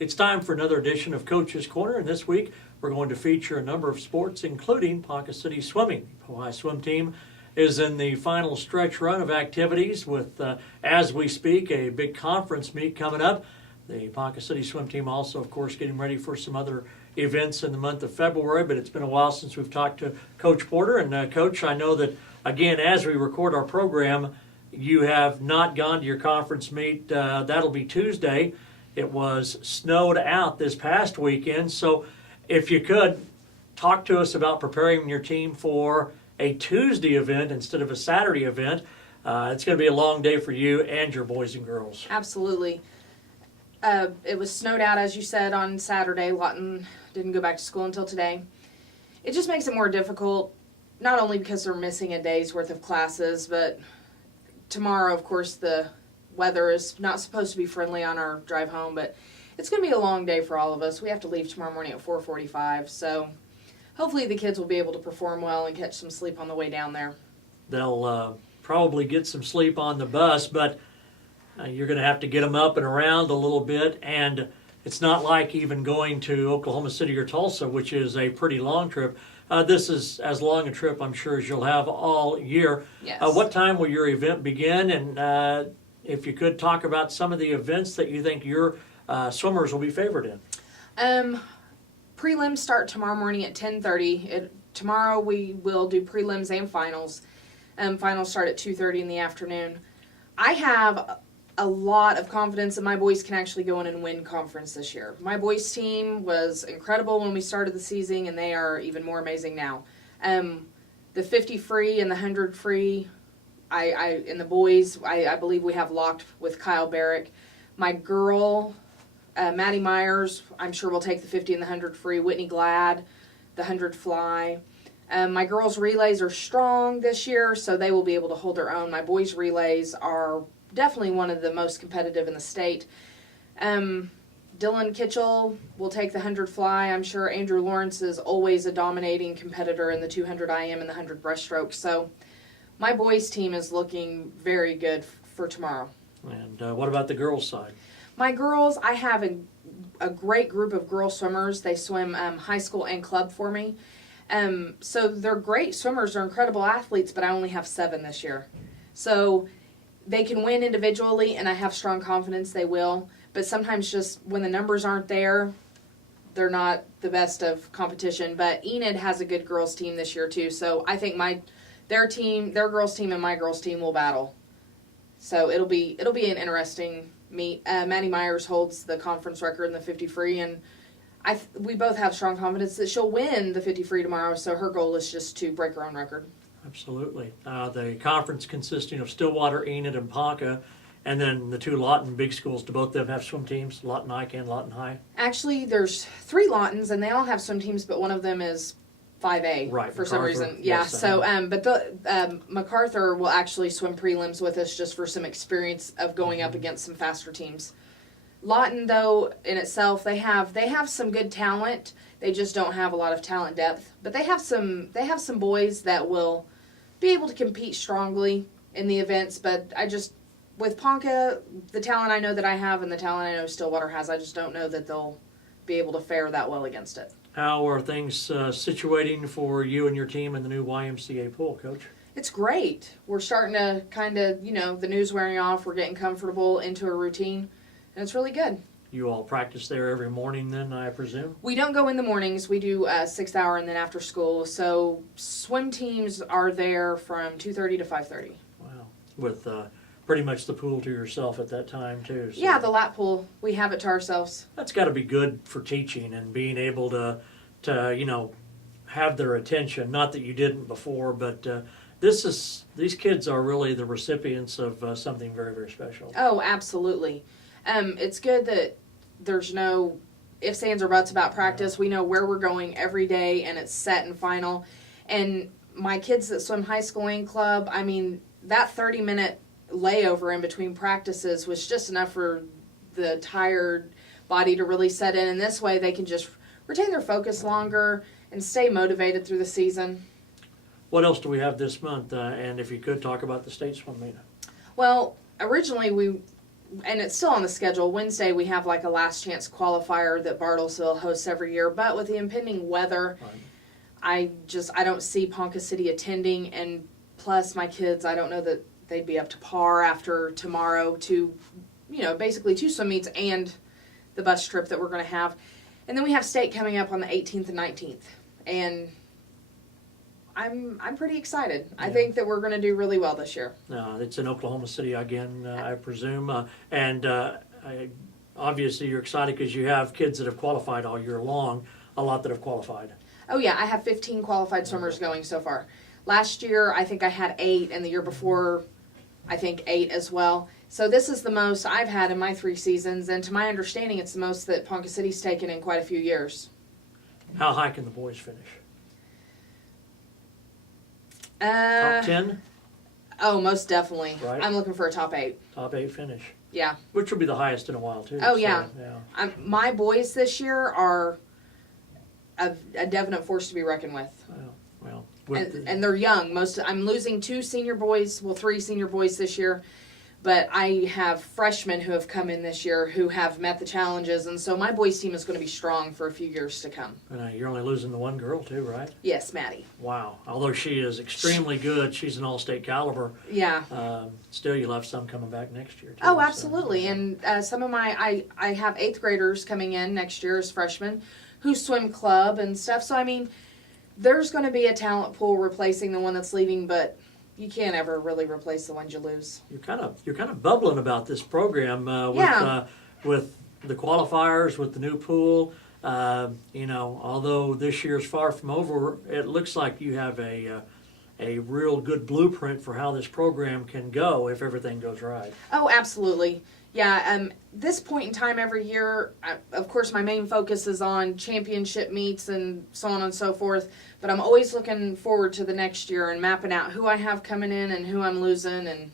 It's time for another edition of Coach's Corner, and this week we're going to feature a number of sports, including Ponca City swimming. The PoHi swim team is in the final stretch run of activities with, as we speak, a big conference meet coming up. The Ponca City swim team also, of course, getting ready for some other events in the month of February, but it's been a while since we've talked to Coach Porter. And Coach, I know that, again, as we record our program, you have not gone to your conference meet. That'll be Tuesday. It was snowed out this past weekend, so if you could, talk to us about preparing your team for a Tuesday event instead of a Saturday event. It's going to be a long day for you and your boys and girls. Absolutely. It was snowed out, as you said, on Saturday. Lawton didn't go back to school until today. It just makes it more difficult, not only because they're missing a day's worth of classes, but tomorrow, of course, the weather is not supposed to be friendly on our drive home, but it's going to be a long day for all of us. We have to leave tomorrow morning at 4:45, so hopefully the kids will be able to perform well and catch some sleep on the way down there. They'll probably get some sleep on the bus, but you're going to have to get them up and around a little bit, and it's not like even going to Oklahoma City or Tulsa, which is a pretty long trip. This is as long a trip, I'm sure, as you'll have all year. Yes. What time will your event begin? And if you could talk about some of the events that you think your swimmers will be favored in. Prelims start tomorrow morning at 10:30. Tomorrow we will do prelims and finals. Finals start at 2:30 in the afternoon. I have a lot of confidence that my boys can actually go in and win conference this year. My boys team was incredible when we started the season, and they are even more amazing now. The 50 free and the 100 free, in the boys, I believe we have locked with Kyle Barrick. My girl, Maddie Myers, I'm sure will take the 50 and the 100 free. Whitney Glad, the 100 fly. My girls' relays are strong this year, so they will be able to hold their own. My boys' relays are definitely one of the most competitive in the state. Dylan Kitchell will take the 100 fly. I'm sure Andrew Lawrence is always a dominating competitor in the 200 IM and the 100 breaststroke. So my boys' team is looking very good for tomorrow. And what about the girls' side? My girls, I have a great group of girl swimmers. They swim high school and club for me. So they're great swimmers. They're incredible athletes, but I only have 7 this year. So they can win individually, and I have strong confidence they will. But sometimes just when the numbers aren't there, they're not the best of competition. But Enid has a good girls team this year too. So I think their girls team and my girls team will battle. So it'll be an interesting meet. Maddie Myers holds the conference record in the 50 free, and we both have strong confidence that she'll win the 50 free tomorrow. So her goal is just to break her own record. Absolutely. The conference consisting of Stillwater, Enid, and Ponca, and then the 2 Lawton big schools. Do both of them have swim teams, Lawton Ike and Lawton High? Actually, there's 3 Lawtons, and they all have swim teams, but one of them is 5A right, for some reason. Yeah, yes, so but the MacArthur will actually swim prelims with us just for some experience of going up against some faster teams. Lawton, though, in itself, they have some good talent. They just don't have a lot of talent depth, but they have some boys that will be able to compete strongly in the events. But with Ponca, the talent I know that I have and the talent I know Stillwater has, I just don't know that they'll be able to fare that well against it. How are things situating for you and your team in the new YMCA pool, Coach? It's great. We're starting to kind of, the news wearing off. We're getting comfortable into a routine, and it's really good. You all practice there every morning then, I presume? We don't go in the mornings. We do 6th hour and then after school. So swim teams are there from 2:30 to 5:30. Wow. With pretty much the pool to yourself at that time, too. So yeah, the lap pool. We have it to ourselves. That's got to be good for teaching and being able to have their attention. Not that you didn't before, but these kids are really the recipients of something very, very special. Oh, absolutely. It's good that there's no ifs, ands, or buts about practice. We know where we're going every day, and it's set and final. And my kids that swim high school and club, I mean, that 30-minute layover in between practices was just enough for the tired body to really set in. And this way, they can just retain their focus longer and stay motivated through the season. What else do we have this month? And if you could talk about the state swim meet. Well, originally and it's still on the schedule. Wednesday we have like a last chance qualifier that Bartlesville hosts every year, but with the impending weather, Right. I don't see Ponca City attending, and plus my kids, I don't know that they'd be up to par after tomorrow to, basically 2 swim meets and the bus trip that we're going to have. And then we have state coming up on the 18th and 19th, and I'm pretty excited. Yeah. I think that we're going to do really well this year. It's in Oklahoma City again, I presume. Obviously you're excited because you have kids that have qualified all year long, a lot that have qualified. Oh yeah, I have 15 qualified swimmers going so far. Last year I think I had 8, and the year before I think 8 as well. So this is the most I've had in my 3 seasons, and to my understanding it's the most that Ponca City's taken in quite a few years. How high can the boys finish? Uh, Top 10? Oh, most definitely. Right. I'm looking for a top 8. Top 8 finish. Yeah. Which will be the highest in a while, too. Oh, so, yeah. Yeah. My boys this year are a definite force to be reckoned with. Well, And they're young. I'm losing 3 senior boys this year, but I have freshmen who have come in this year who have met the challenges, and so my boys team is going to be strong for a few years to come. you're only losing the one girl, too, right? Yes, Maddie. Wow. Although she is extremely good, she's an all-state caliber. Yeah. Still, you'll have some coming back next year, too. Oh, absolutely. And some of I have 8th graders coming in next year as freshmen who swim club and stuff. So, I mean, there's going to be a talent pool replacing the one that's leaving, but you can't ever really replace the ones you lose. You're kind of bubbling about this program with the qualifiers, with the new pool. Although this year's far from over, it looks like you have a real good blueprint for how this program can go if everything goes right. Oh, absolutely. Yeah, this point in time every year, of course, my main focus is on championship meets and so on and so forth, but I'm always looking forward to the next year and mapping out who I have coming in and who I'm losing, and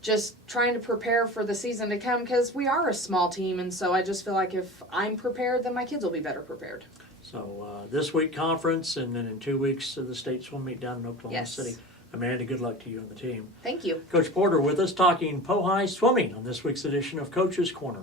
just trying to prepare for the season to come, because we are a small team, and so I just feel like if I'm prepared, then my kids will be better prepared. So this week conference, and then in 2 weeks the state swim meet down in Oklahoma City. Amanda, good luck to you and the team. Thank you. Coach Porter with us talking PoHi swimming on this week's edition of Coach's Corner.